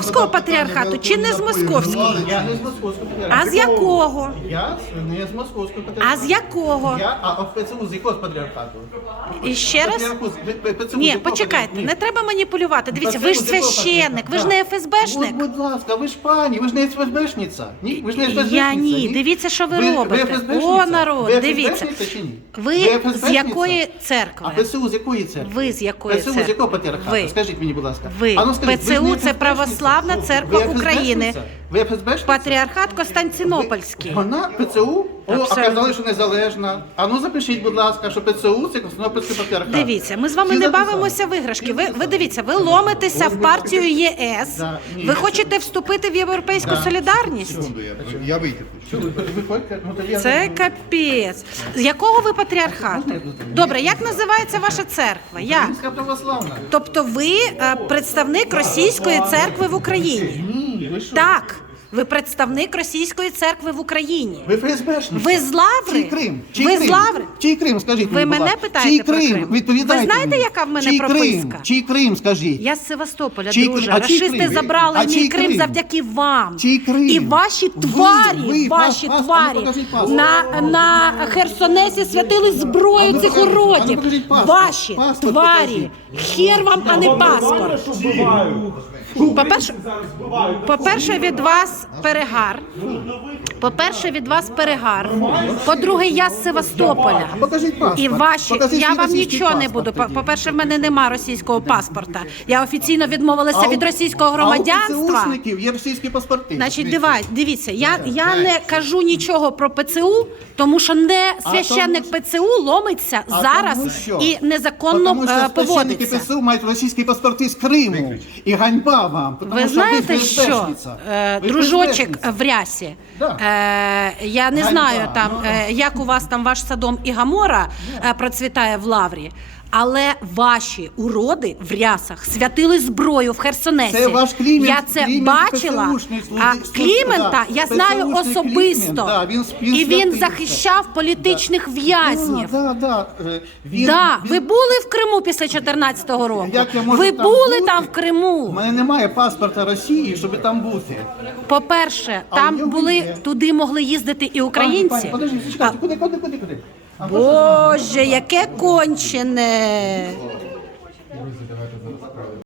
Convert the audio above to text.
московського патріархату чи не з московського? Я не з московського А з якого? Я не з московського А з якого? Я, а ПЦУ з якого патріархату? І ще раз? ПЦУ з Ні, якого почекайте, патріархату? не треба маніпулювати. Дивіться, ви ж священник, ви ж не патріархату? ФСБшник. Будь, будь ласка, ви ж пані, ви ж не ФСБшниця. Ні, ви ж не ФСБшниця. Я ні. Дивіться, що ви робите. ФСБшниця? О, народ, ви дивіться. ФСБшниця чи ні? Ви з ФСБшниця? якої А церкви? ПЦУ з якої церкви? Ви з якої церкви? з якого патріархату? Ви. Скажіть мені, будь ласка. Ви. А ну скажіть, ви ж ПЦУ не це ФСБшниця? Православна церква України. Ви ФСБшниця? Патріархат Константинопольський. Вона ПЦУ? О, а Абсолютно. казали, що незалежна. А ну запишіть, будь ласка, що ПЦУ це Константинопольський патріархат. Дивіться, ми з вами Всі не записали? бавимося в іграшки. Ви, ви дивіться, ви ломитеся в партію ЄС. Да, ні, Ви хочете вступити в європейську солідарність? Секунду, я, я вийти хочу. Що ви виходите? Ну, я Це капець. З якого ви патріархату? Добре, як називається ваша церква? Як? Українська православна. Тобто ви е, представник російської церкви в Україні? Ні, ви що? Так, ви представник російської церкви в Україні. Ви ФСБшниця. Ви з Лаври? Чий Крим? Чий Ви Крим? з Лаври? Чий Крим, скажіть Ви мені, будь мене ласка. питаєте Чий про Крим? Крим? Відповідайте Ви знаєте, мені. яка в мене Чий прописка? Крим? Чий Крим, скажіть? Я з Севастополя, Чий друже. Крим? А чий Рашисти Крим? забрали А мій Крим Крим? завдяки вам. Чий Крим? І ваші Ви, тварі, ви, ваші пас- пас- тварі а ну покажіть паспорт. на, на Херсонесі святили А зброю ну цих покажіть, а ну уродів. покажіть паспорт. Ваші Паспорт тварі. Хер вам, а не паспорт. По-перше, по-перше, від вас перегар. По-перше, від вас перегар. По-друге, я з Севастополя. Покажіть паспорт. І ваші, Покажіть я вам російський нічого не буду. По- тоді. По-перше, в мене нема російського паспорта. Я офіційно відмовилася від російського А у громадянства. ПЦУшників є російські паспорти. Значить, Дивіться. дивай, дивіться, я, я не кажу нічого про ПЦУ, тому що не священник ПЦУ ломиться А зараз що? і незаконно Тому що е, священники поводиться. ПСУ мають російські паспорти з Криму. І ганьба вам. тому Ви що знаєте, що е, Ви дружочок в рясі? Да. Е, я не знаю там, Ну, е, як у вас там ваш садом і Гамора е, процвітає в лаврі. Але ваші уроди в рясах святили зброю в Херсонесі. Це ваш Клімент, я це Клімент бачила. А Клімента да. я знаю ПСУшний особисто. Да, він- він і він захищав політичних в'язнів. Да, да, да. Е, Він, Да, він- ви були в Криму після 14-го року. Як я можу ви там були бути? там в У Криму. мене немає паспорта Росії, щоб там бути. По-перше, А там були є. туди могли їздити і Пані, українці. пані, подожди, зачекайте, куди, куди, куди, куди? Боже, яке кончене.